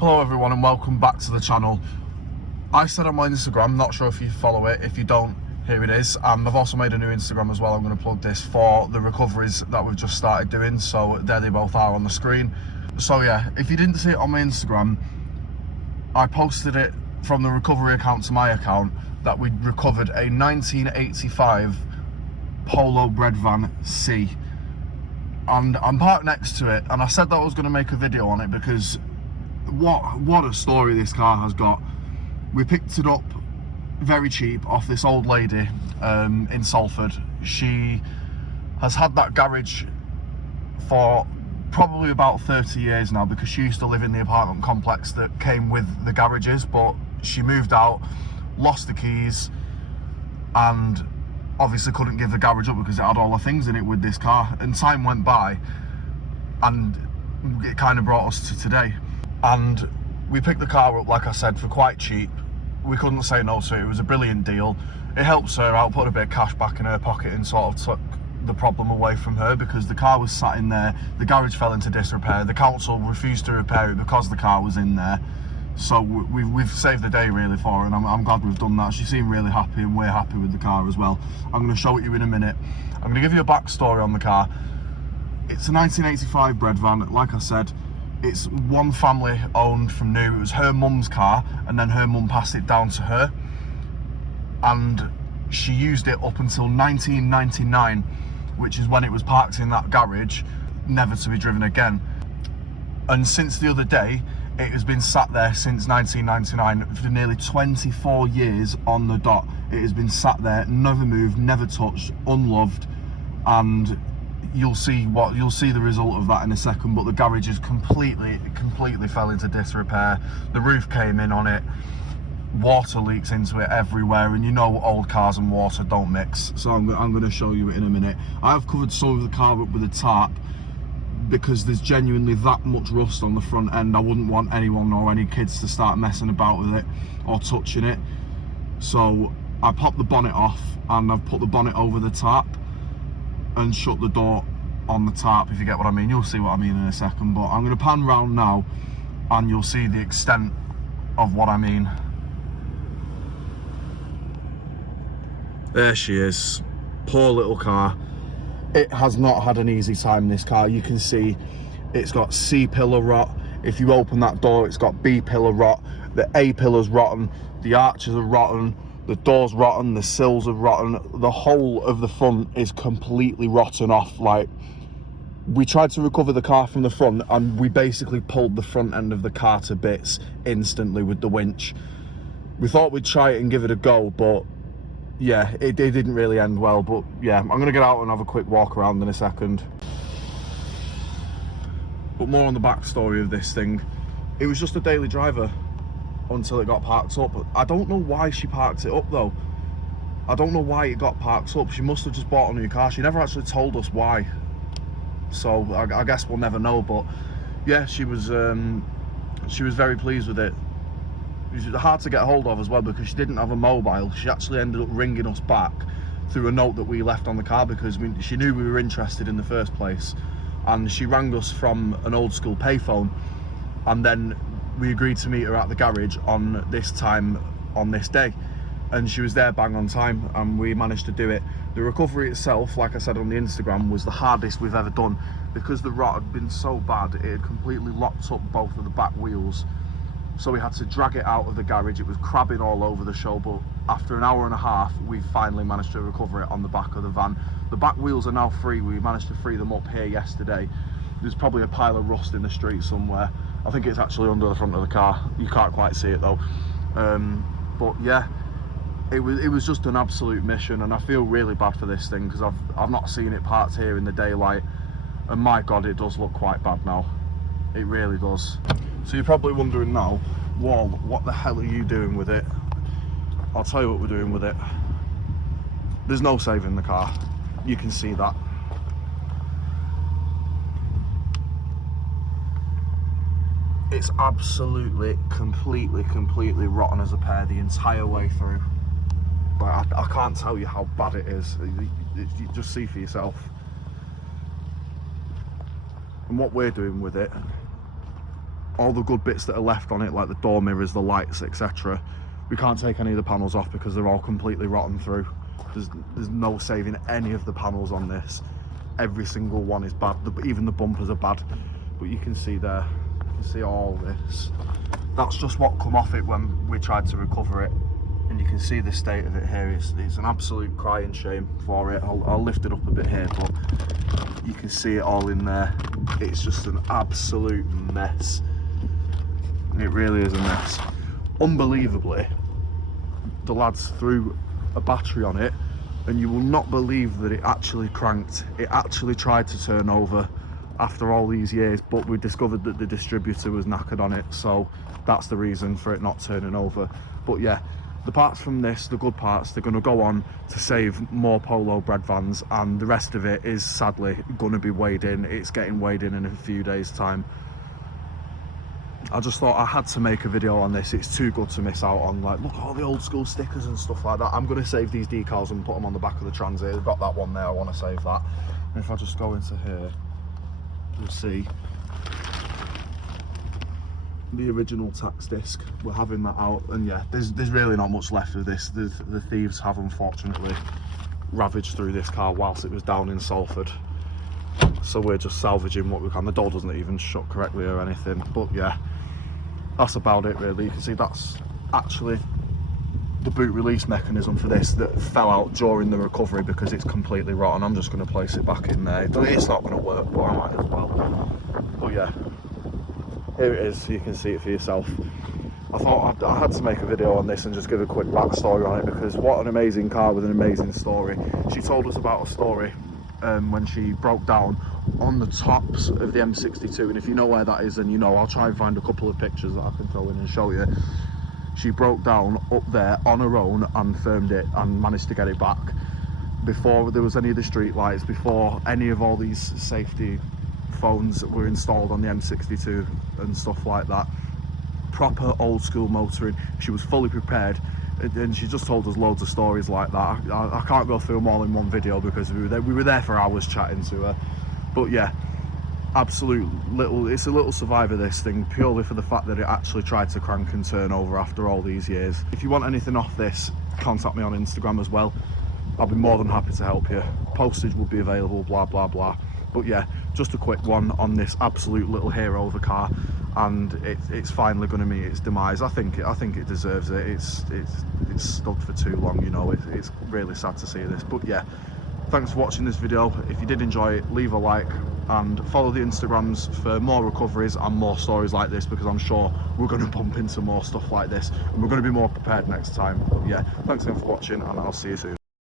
Hello everyone and welcome back to the channel. I said on my Instagram, not sure if you follow it, if you don't, here it is. I've also made a new Instagram as well. I'm going to plug this for the recoveries that we've just started doing, so there they both are on the screen. So yeah, if you didn't see it on my Instagram, I posted it from the recovery account to my account that we'd recovered a 1985 Polo Breadvan C. And I'm parked next to it, and I said that I was going to make a video on it because what a story this car has got. We picked it up very cheap off this old lady in Salford. She has had that garage for probably about 30 years now, because she used to live in the apartment complex that came with the garages, but she moved out, lost the keys, and obviously couldn't give the garage up because it had all the things in it with this car. And time went by and it kind of brought us to today. And we picked the car up, like I said, for quite cheap. We couldn't say no to it. It was a brilliant deal. It helps her out, put a bit of cash back in her pocket, and sort of took the problem away from her, because the car was sat in there, the garage fell into disrepair, the council refused to repair it because the car was in there. So we've saved the day really for her, and I'm glad we've done that. She seemed really happy, and we're happy with the car as well. I'm going to show it you in a minute. I'm going to give you a backstory on the car. It's a 1985 Breadvan, like I said. It's one family owned from new. It was her mum's car, and then her mum passed it down to her, and she used it up until 1999, which is when it was parked in that garage, never to be driven again. And since the other day, it has been sat there since 1999 for nearly 24 years on the dot. It has been sat there, never moved, never touched, unloved, and you'll see the result of that in a second. But the garage is completely fell into disrepair. The roof came in on it, water leaks into it everywhere, and you know old cars and water don't mix. So I'm going to show you it in a minute. I have covered some of the car up with a tarp because there's genuinely that much rust on the front end. I wouldn't want anyone or any kids to start messing about with it or touching it. So I popped the bonnet off, and I've put the bonnet over the tarp and shut the door on the tarp, if you get what I mean. You'll see what I mean in a second, but I'm going to pan round now and you'll see the extent of what I mean. There she is. Poor little car. It has not had an easy time, this car. You can see it's got C pillar rot. If you open that door, it's got B pillar rot. The A pillar's rotten, the arches are rotten, the door's rotten, the sills are rotten, the whole of the front is completely rotten off. Like, we tried to recover the car from the front, and we basically pulled the front end of the car to bits instantly with the winch. We thought we'd try it and give it a go, but yeah, it didn't really end well. But yeah, I'm gonna get out and have a quick walk around in a second. But more on the backstory of this thing. It was just a daily driver until it got parked up. I don't know why she parked it up though. I don't know why it got parked up. She must have just bought a new car. She never actually told us why. So I guess we'll never know. But yeah, she was very pleased with it. It was hard to get hold of as well because she didn't have a mobile. She actually ended up ringing us back through a note that we left on the car, because she knew we were interested in the first place. And she rang us from an old school payphone, and then we agreed to meet her at the garage on this time, on this day, and she was there bang on time, and we managed to do it. The recovery itself, like I said on the Instagram, was the hardest we've ever done, because the rot had been so bad, it had completely locked up both of the back wheels. So we had to drag it out of the garage. It was crabbing all over the show, but after an hour and a half, we finally managed to recover it on the back of the van. The back wheels are now free. We managed to free them up here yesterday. There's probably a pile of rust in the street somewhere. I think it's actually under the front of the car. You can't quite see it though. But yeah, it was just an absolute mission, and I feel really bad for this thing because I've not seen it parked here in the daylight, and my God, it does look quite bad now. It really does. So you're probably wondering now, Wall, what the hell are you doing with it? I'll tell you what we're doing with it. There's no saving the car. You can see that. It's absolutely, completely rotten as a pear the entire way through. Like, I can't tell you how bad it is. You just see for yourself. And what we're doing with it, all the good bits that are left on it, like the door mirrors, the lights, etc. We can't take any of the panels off because they're all completely rotten through. There's no saving any of the panels on this. Every single one is bad. Even the bumpers are bad. But you can see there, you can see all this. That's just what come off it when we tried to recover it. And you can see the state of it here. It's an absolute crying shame for it. I'll lift it up a bit here, but you can see it all in there. It's just an absolute mess. It really is a mess. Unbelievably, the lads threw a battery on it, and you will not believe that it actually cranked. It actually tried to turn over after all these years, but we discovered that the distributor was knackered on it, so that's the reason for it not turning over. But yeah, the parts from this, the good parts, they're going to go on to save more Polo Breadvans, and the rest of it is sadly going to be weighed in. It's getting weighed in a few days' time. I just thought I had to make a video on this. It's too good to miss out on. Like, look at all the old school stickers and stuff like that. I'm going to save these decals and put them on the back of the Transit. I've got that one there, I want to save that. And if I just go into here, you'll see the original tax disc. We're having that out, and yeah, there's really not much left of this. The thieves have unfortunately ravaged through this car whilst it was down in Salford, so we're just salvaging what we can. The door doesn't even shut correctly or anything, but yeah, that's about it really. You can see that's actually the boot release mechanism for this that fell out during the recovery because it's completely rotten. I'm just going to place it back in there. It's not going to work, but I might as well. But yeah, here it is, so you can see it for yourself. I thought I had to make a video on this and just give a quick backstory on it, because what an amazing car with an amazing story. She told us about a story when she broke down on the tops of the M62, and if you know where that is, then you know. I'll try and find a couple of pictures that I can throw in and show you. She broke down up there on her own and firmed it and managed to get it back before there was any of the street lights, before any of all these safety phones were installed on the M62 and stuff like that. Proper old school motoring. She was fully prepared, and she just told us loads of stories like that. I can't go through them all in one video because we were there for hours chatting to her. But yeah, absolute it's a little survivor, this thing, purely for the fact that it actually tried to crank and turn over after all these years. If you want anything off this, contact me on Instagram as well. I'll be more than happy to help you. Postage will be available, blah blah blah. But yeah, just a quick one on this absolute little hero of a car, and it's finally going to meet its demise. I think it deserves it. It's stood for too long, you know. It's really sad to see this. But yeah, thanks for watching this video. If you did enjoy it, leave a like and follow the Instagrams for more recoveries and more stories like this, because I'm sure we're going to bump into more stuff like this and we're going to be more prepared next time. But yeah, thanks again for watching, and I'll see you soon.